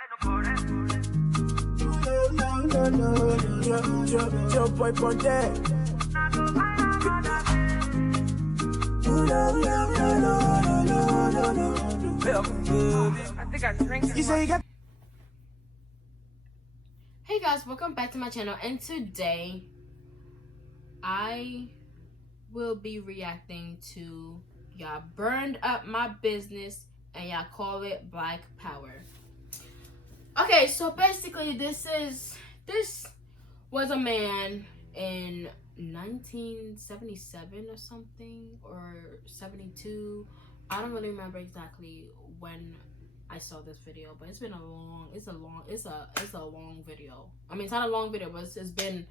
Yo boy por there. I think I drank. You say you got. Hey guys, welcome back to my channel, and today I will be reacting to y'all burned up my business and y'all call it Black Power. Okay, so basically this was a man in 1977 or something, or 72. I don't really remember exactly when I saw this video, but it's a long video. I mean, it's not a long video, but it's been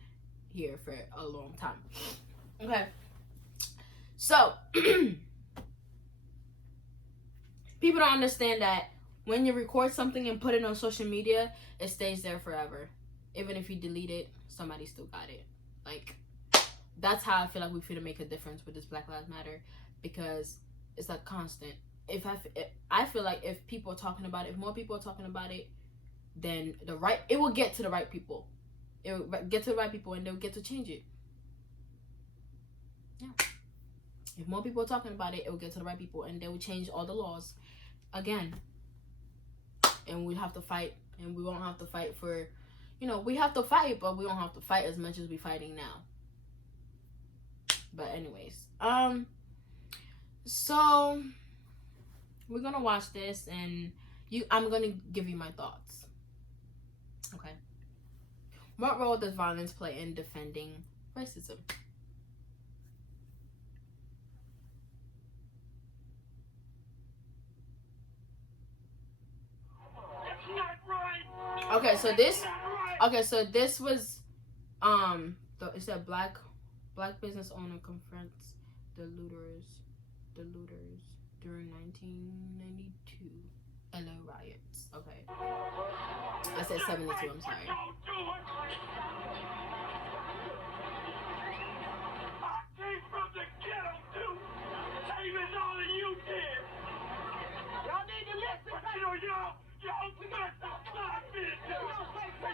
here for a long time. Okay, so people don't understand that when you record something and put it on social media, it stays there forever. Even if you delete it, somebody still got it. Like, that's how I feel like we feel to make a difference with this Black Lives Matter, because it's like constant. I feel like if people are talking about it, if more people are talking about it, then it will get to the right people. It will get to the right people, and they'll get to change it. Yeah. If more people are talking about it, it will get to the right people, and they will change all the laws again. And we have to fight, and we won't have to fight for, we have to fight, but we don't have to fight as much as we're fighting now. But anyways, so we're gonna watch this, and I'm gonna give you my thoughts. Okay. What role does violence play in defending racism? Okay, so this was it said black business owner confronts the looters during 1992 LA riots. Okay, I said 72. I'm sorry.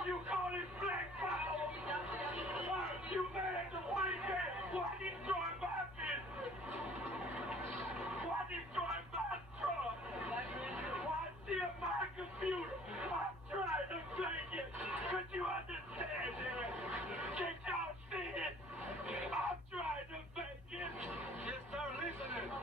You call it Black Power? You mad at the white man? Why destroy my business? Why destroy my truck? Why steal my computer? I'm trying to make it. Could you understand it? Can y'all see it? I'm trying to make it. Just start listening.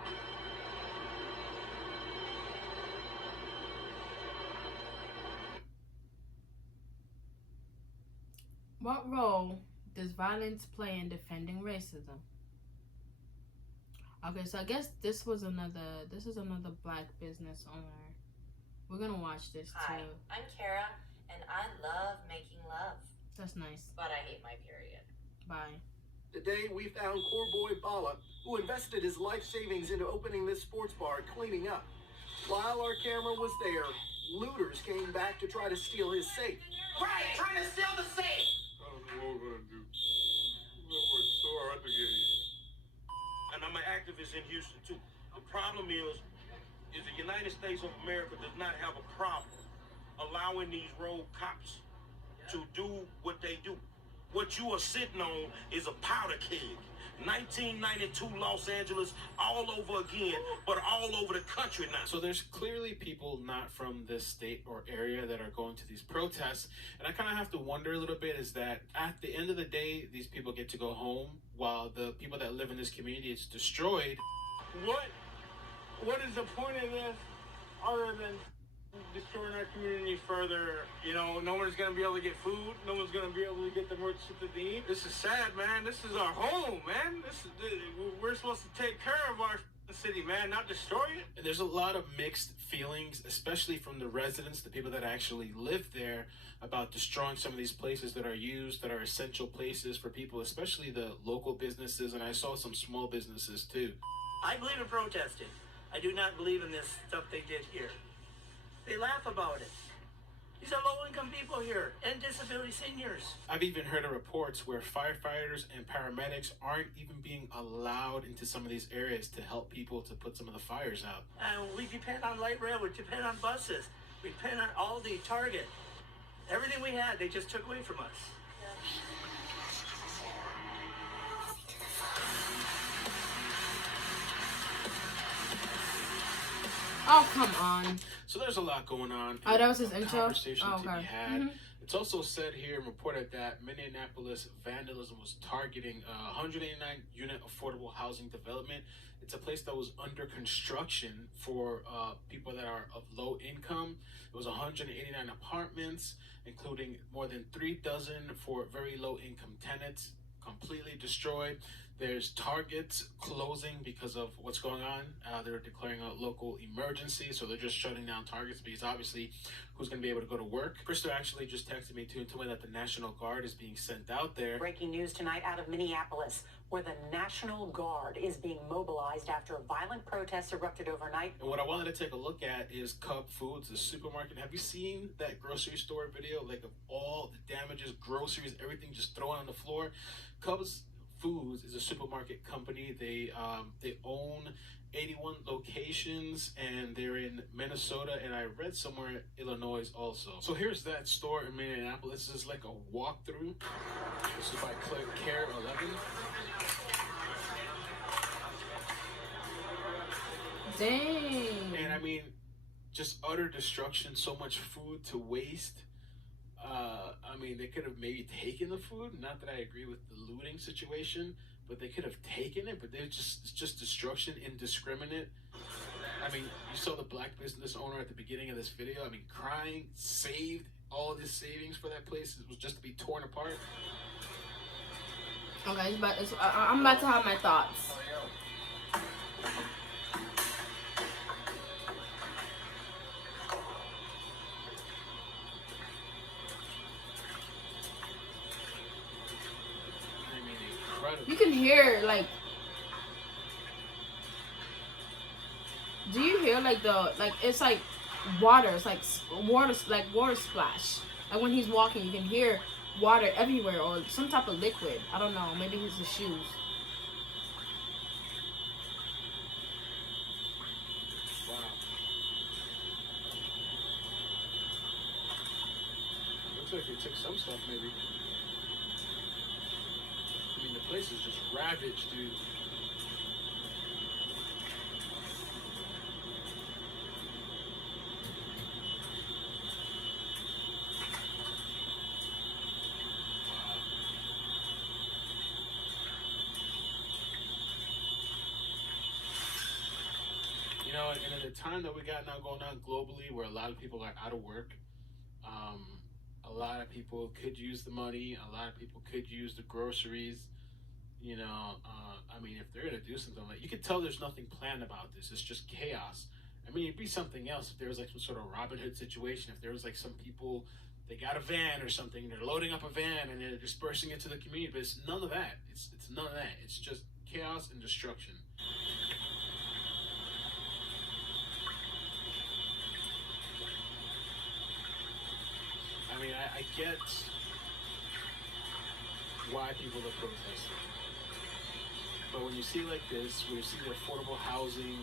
What role does violence play in defending racism? Okay, so I guess this is another black business owner. We're gonna watch this too. Hi, I'm Kara, and I love making love. That's nice. But I hate my period. Bye. Today we found core boy Bala, who invested his life savings into opening this sports bar and cleaning up. While our camera was there, looters came back to try to steal his safe. Right, trying to steal the safe! I don't know what we're gonna do. We're gonna work so hard to get here. And I'm an activist in Houston too. The problem is the United States of America does not have a problem allowing these rogue cops to do what they do. What you are sitting on is a powder keg. 1992 Los Angeles all over again, but all over the country now. So there's clearly people not from this state or area that are going to these protests. And I kind of have to wonder a little bit, is that at the end of the day, these people get to go home while the people that live in this community is destroyed. What is the point of this other than destroying our community further? No one's gonna be able to get food. No one's gonna be able to get the merchants that they need. This is sad, man. This is our home, man. We're supposed to take care of our city, man, not destroy it. And there's a lot of mixed feelings, especially from the residents, the people that actually live there, about destroying some of these places that are used, that are essential places for people, especially the local businesses. And I saw some small businesses too. I believe in protesting. I do not believe in this stuff they did here. They laugh about it. These are low-income people here and disability seniors. I've even heard of reports where firefighters and paramedics aren't even being allowed into some of these areas to help people to put some of the fires out. And we depend on light rail, we depend on buses. We depend on Aldi, Target. Everything we had, they just took away from us. Oh, come on. So there's a lot going on. Oh, that was his intro? Conversation Oh, okay. to be had. It's also said here and reported that Minneapolis vandalism was targeting a 189-unit affordable housing development. It's a place that was under construction for people that are of low income. It was 189 apartments, including more than 3 dozen for very low income tenants, completely destroyed. There's Targets closing because of what's going on. They're declaring a local emergency, so they're just shutting down Targets because obviously who's going to be able to go to work? Krista actually just texted me too and told me that the National Guard is being sent out there. Breaking news tonight out of Minneapolis, where the National Guard is being mobilized after violent protests erupted overnight. And what I wanted to take a look at is Cub Foods, the supermarket. Have you seen that grocery store video, like of all the damages, groceries, everything just thrown on the floor? Cubs Foods is a supermarket company. They own 81 locations, and they're in Minnesota, and I read somewhere Illinois also. So here's that store in Minneapolis. This is like a walkthrough. This is by Care 11. Dang. And I mean, just utter destruction, so much food to waste. I mean, they could have maybe taken the food. Not that I agree with the looting situation, but they could have taken it. But it's just destruction, indiscriminate. I mean, you saw the black business owner at the beginning of this video. I mean, crying, saved all this savings for that place. It was just to be torn apart. Okay, I'm about to have my thoughts. You can hear, like, do you hear, like, it's like water, it's like water splash. Like when he's walking, you can hear water everywhere, or some type of liquid. I don't know, maybe it's his shoes. Wow. Looks like they took some stuff, maybe. I mean, the place is just ravaged, dude. You know, and at the time that we got now going on globally, where a lot of people are out of work, a lot of people could use the money, a lot of people could use the groceries. You know, I mean, if they're gonna do something like, you can tell there's nothing planned about this. It's just chaos. I mean, it'd be something else if there was like some sort of Robin Hood situation. If there was like some people, they got a van or something, they're loading up a van and they're dispersing it to the community. But it's none of that. It's none of that. It's just chaos and destruction. I mean, I get why people are protesting. But when you see like this, when you see the affordable housing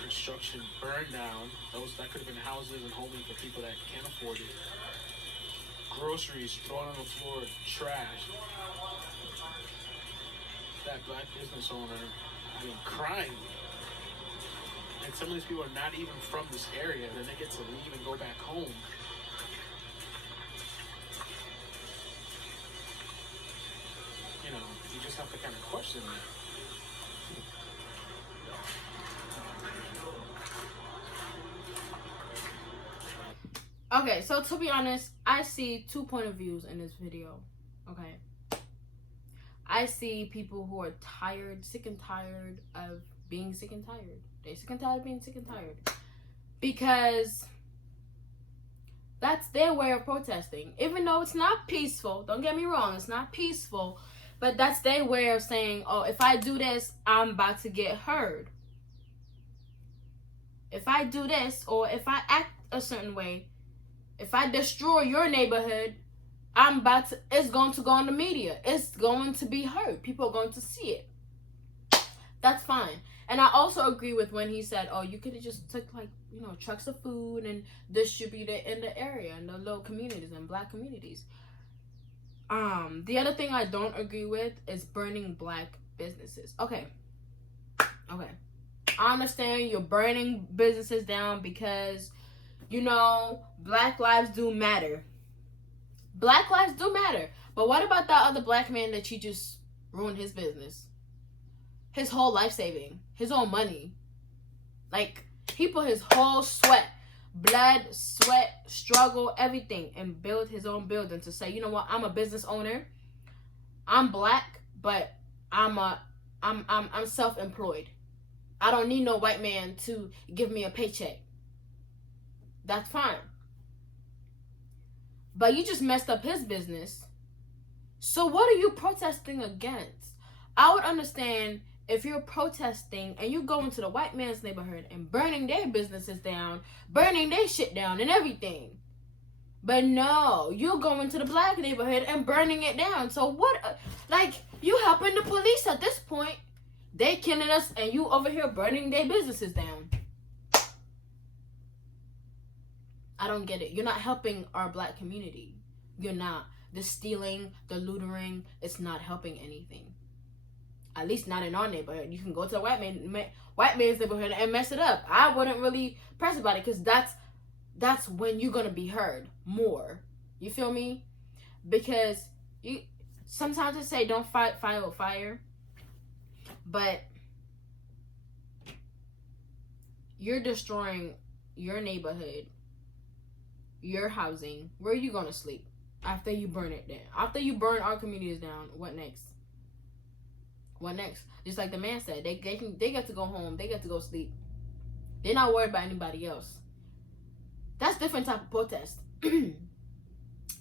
construction burned down, that could have been houses and homing for people that can't afford it. Groceries thrown on the floor, trash. That black business owner, I mean, crying. And some of these people are not even from this area, then they get to leave and go back home. You know, you just have to kind of question that. Okay, so to be honest, I see 2 point of views in this video. Okay, I see people who are tired, sick and tired of being sick and tired. They're sick and tired of being sick and tired because that's their way of protesting. Even though it's not peaceful, don't get me wrong, it's not peaceful, but that's their way of saying, oh, if I do this, I'm about to get heard. If I do this, or if I act a certain way, if I destroy your neighborhood, it's going to go on the media. It's going to be heard. People are going to see it. That's fine. And I also agree with when he said, oh, you could have just took, like, you know, trucks of food and distribute it in the area, in the little communities and black communities. The other thing I don't agree with is burning black businesses. Okay. I understand you're burning businesses down because, you know, Black lives do matter. Black lives do matter. But what about that other black man that you just ruined his business? His whole life saving. His own money. Like, he put his whole blood, sweat, struggle, everything, and build his own building to say, you know what, I'm a business owner. I'm black, but I'm self-employed. I don't need no white man to give me a paycheck. That's fine. But you just messed up his business. So what are you protesting against? I would understand if you're protesting and you go into the white man's neighborhood and burning their businesses down, burning their shit down and everything. But no, you go into the black neighborhood and burning it down. So what, like, you helping the police at this point. They killing us and you over here burning their businesses down. I don't get it. You're not helping our black community. You're not. The stealing, the lootering, it's not helping anything. At least not in our neighborhood. You can go to the white man's neighborhood and mess it up. I wouldn't really press about it because that's when you're gonna be heard more. You feel me? Because you sometimes they say don't fight fire with fire, but you're destroying your neighborhood, your housing. Where are you gonna sleep after you burn it down? After you burn our communities down, what next? What next? Just like the man said, they get to go home, they get to go sleep. They're not worried about anybody else. That's different type of protest.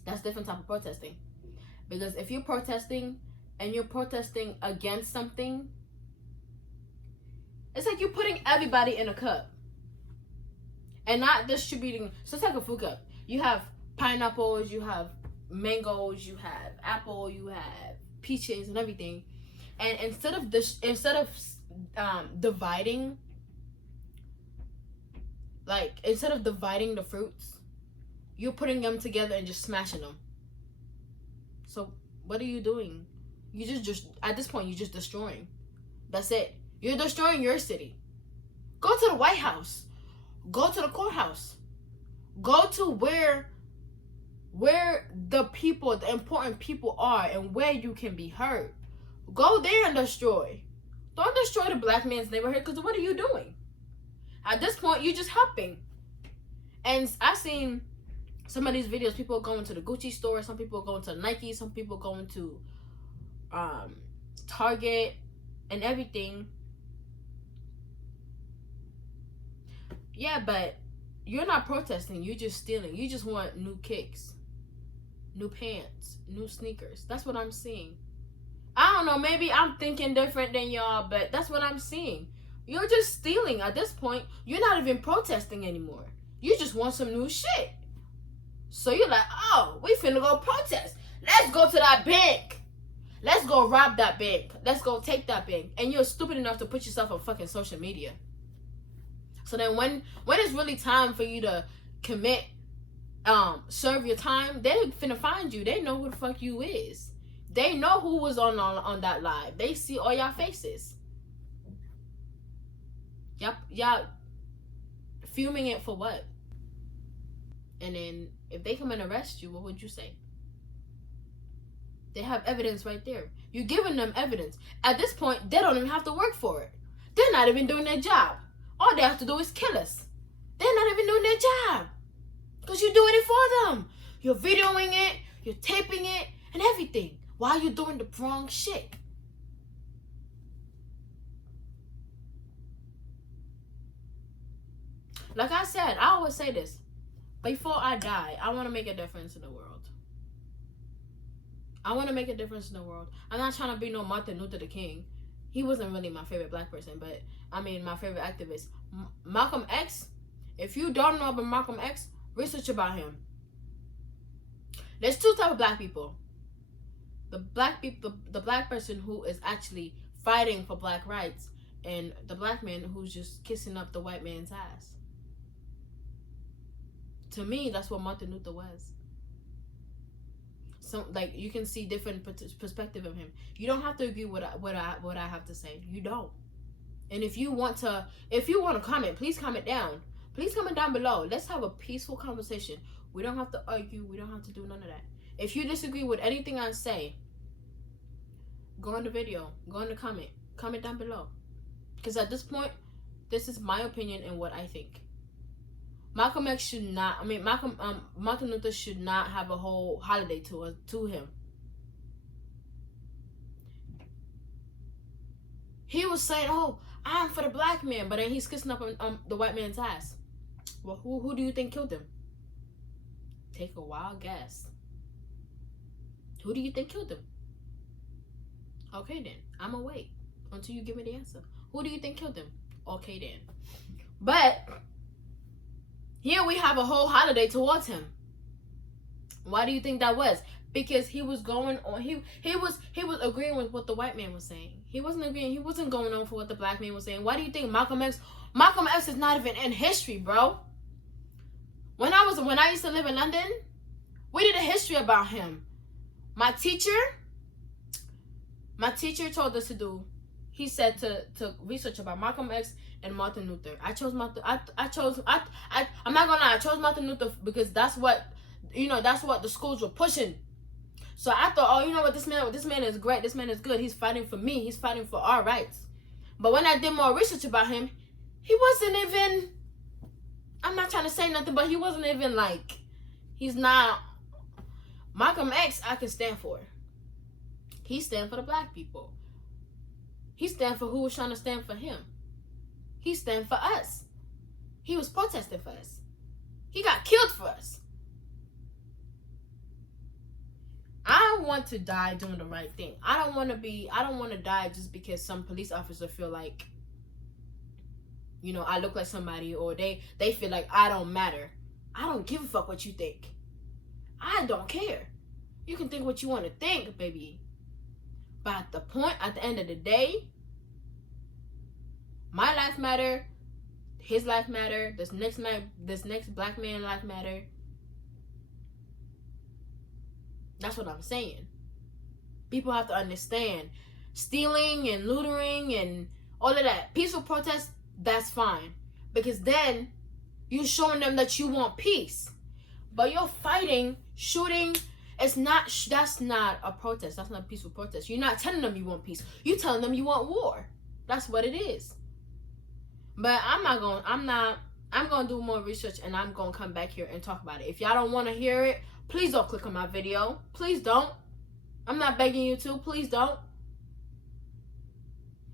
That's different type of protesting. Because if you're protesting and you're protesting against something, it's like you're putting everybody in a cup and not distributing. So it's like a food cup. You have pineapples, you have mangoes, you have apple, you have peaches and everything. And instead of dividing, like, instead of dividing the fruits, you're putting them together and just smashing them. So what are you doing? You just at this point, you're just destroying. That's it. You're destroying your city. Go to the White House. Go to the courthouse. Go to where the people, the important people are and where you can be heard. Go there and destroy. Don't destroy the black man's neighborhood, because what are you doing? At this point, you're just helping. And I've seen some of these videos, people going to the Gucci store, some people going to Nike, some people going to Target and everything. Yeah, but you're not protesting, you're just stealing. You just want new kicks, new pants, new sneakers. That's what I'm seeing. I don't know, maybe I'm thinking different than y'all, but that's what I'm seeing. You're just stealing at this point. You're not even protesting anymore. You just want some new shit. So you're like, oh, we finna go protest. Let's go to that bank. Let's go rob that bank. Let's go take that bank. And you're stupid enough to put yourself on fucking social media. So then when it's really time for you to commit, serve your time, they finna find you. They know who the fuck you is. They know who was on that live. They see all y'all faces. Y'all filming it for what? And then if they come and arrest you, what would you say? They have evidence right there. You're giving them evidence. At this point, they don't even have to work for it. They're not even doing their job. All they have to do is kill us. They're not even doing their job. Because you're doing it for them. You're videoing it, you're taping it, and everything. While you're doing the wrong shit. Like I said, I always say this. Before I die, I want to make a difference in the world. I want to make a difference in the world. I'm not trying to be no Martin Luther King. He wasn't really my favorite black person, but I mean my favorite activist. Malcolm X. If you don't know about Malcolm X, research about him. There's two types of black people. The black person who is actually fighting for black rights, and the black man who's just kissing up the white man's ass. To me, that's what Martin Luther was. So, like, you can see different perspective of him. You don't have to agree with what I have to say. You don't. And if you want to comment, please comment down. Please comment down below. Let's have a peaceful conversation. We don't have to argue. We don't have to do none of that. If you disagree with anything I say, go on the video. Go in the comment. Comment down below. Because at this point, this is my opinion and what I think. Malcolm X should not, Martin Luther should not have a whole holiday to him. He was saying, oh, I'm for the black man, but then he's kissing up on the white man's ass. Well, who do you think killed him? Take a wild guess. Who do you think killed him? Okay then, I'm gonna wait until you give me the answer. Who do you think killed him? Okay then. But here we have a whole holiday towards him. Why do you think that was? Because he was going on. He was agreeing with what the white man was saying. He wasn't agreeing. He wasn't going on for what the black man was saying. Why do you think Malcolm X is not even in history, bro? When I used to live in London, we did a history about him. My teacher told us to do. He said to research about Malcolm X and Martin Luther. I'm not gonna lie, I chose Martin Luther because that's what the schools were pushing. So I thought, oh, you know what, this man is great, this man is good, he's fighting for me, he's fighting for our rights. But when I did more research about him, he wasn't even, I'm not trying to say nothing, but he wasn't even like, he's not, Malcolm X I can stand for. He stand for the black people. He stand for who was trying to stand for him. He stand for us. He was protesting for us. He got killed for us. I want to die doing the right thing. I don't want to die just because some police officer feel like, I look like somebody, or they feel like I don't matter. I don't give a fuck what you think. I don't care. You can think what you want to think, baby. But at the end of the day, my life matter, his life matter, this next black man life matter. That's what I'm saying. People have to understand. Stealing and looting and all of that, peaceful protest, that's fine. Because then you're showing them that you want peace. But you're fighting, shooting, that's not a protest. That's not a peaceful protest. You're not telling them you want peace. You're telling them you want war. That's what it is. But I'm gonna do more research, and I'm gonna come back here and talk about it. If y'all don't want to hear it, please don't click on my video. Please don't. I'm not begging you to. Please don't.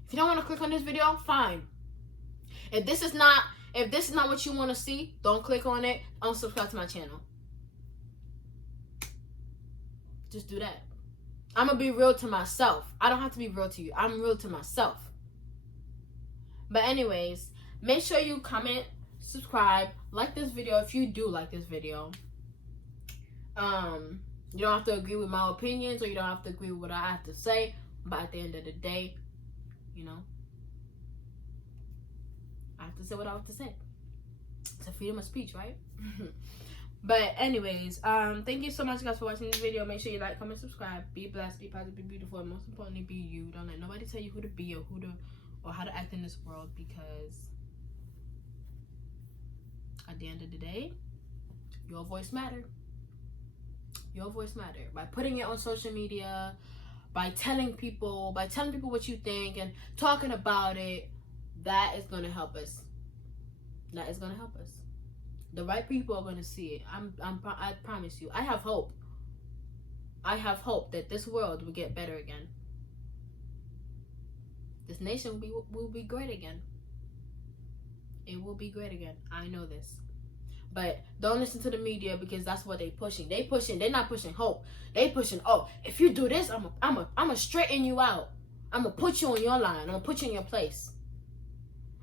If you don't want to click on this video, fine. If this is not what you want to see, don't click on it. Unsubscribe to my channel. Just do that. I'm gonna be real to myself. I don't have to be real to you. I'm real to myself. But anyways, make sure you comment, subscribe, like this video if you do like this video. You don't have to agree with my opinions, or you don't have to agree with what I have to say, but at the end of the day, I have to say what I have to say. It's a freedom of speech, right? But anyways, thank you so much, guys, for watching this video. Make sure you like, comment, subscribe. Be blessed, be positive, be beautiful, and most importantly, be you. Don't let nobody tell you who to be or how to act in this world, because at the end of the day, your voice matters. Your voice matters. By putting it on social media, by telling people what you think and talking about it, that is going to help us. That is going to help us. The right people are going to see it. I promise you. I have hope. I have hope that this world will get better again. This nation will be great again. It will be great again. I know this. But don't listen to the media, because that's what they're pushing. They're not pushing hope. They pushing, oh, if you do this, I'm a straighten you out. I'm going to put you on your line. I'm going to put you in your place.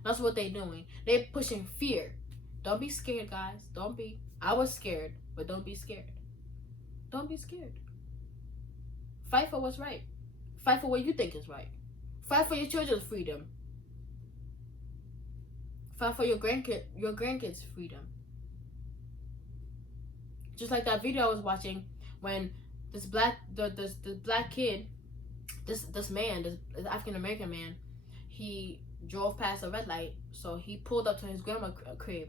That's what they're doing. They're pushing fear. Don't be scared, guys. Don't be. I was scared, but don't be scared. Don't be scared. Fight for what's right. Fight for what you think is right. Fight for your children's freedom. Fight for your grandkids' freedom. Just like that video I was watching when this black kid, this African American man, he drove past a red light, so he pulled up to his grandma's crib.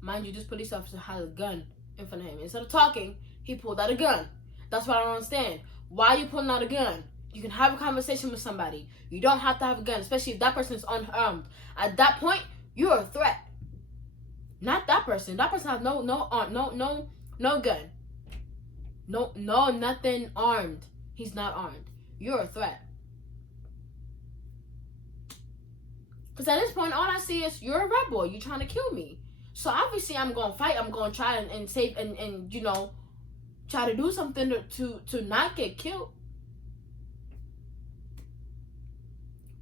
Mind you, this police officer had a gun in front of him. Instead of talking, he pulled out a gun. That's what I don't understand. Why are you pulling out a gun? You can have a conversation with somebody. You don't have to have a gun, especially if that person is unarmed. At that point, you're a threat. Not that person. That person has no gun. No, nothing armed. He's not armed. You're a threat. Because at this point, all I see is you're a rebel. You're trying to kill me. So obviously, I'm going to fight. I'm going to try and save and you know, try to do something to not get killed.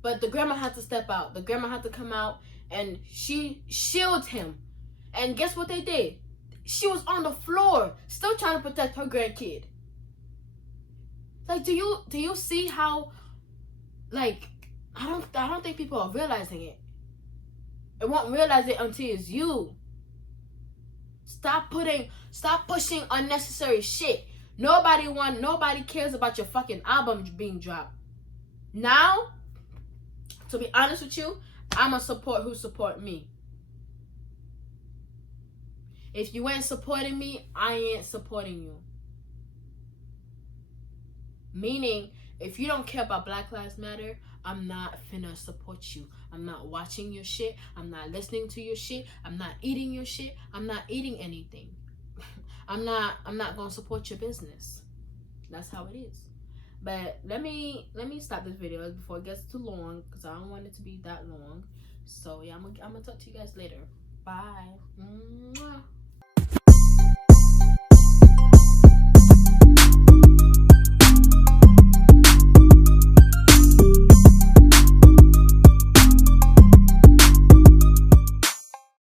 But the grandma had to step out. The grandma had to come out and she shielded him. And guess what they did? She was on the floor, still trying to protect her grandkid. Like, do you see how, like, I don't think people are realizing it. It won't realize it until it's you. Stop pushing unnecessary shit. Nobody cares about your fucking album being dropped. Now, to be honest with you, I'ma support who support me. If you ain't supporting me, I ain't supporting you. Meaning, if you don't care about Black Lives Matter, I'm not finna support you. I'm not watching your shit. I'm not listening to your shit. I'm not eating your shit. I'm not eating anything. I'm not gonna support your business. That's how it is. But let me stop this video before it gets too long, because I don't want it to be that long. So yeah, I'm gonna talk to you guys later. Bye. Mwah.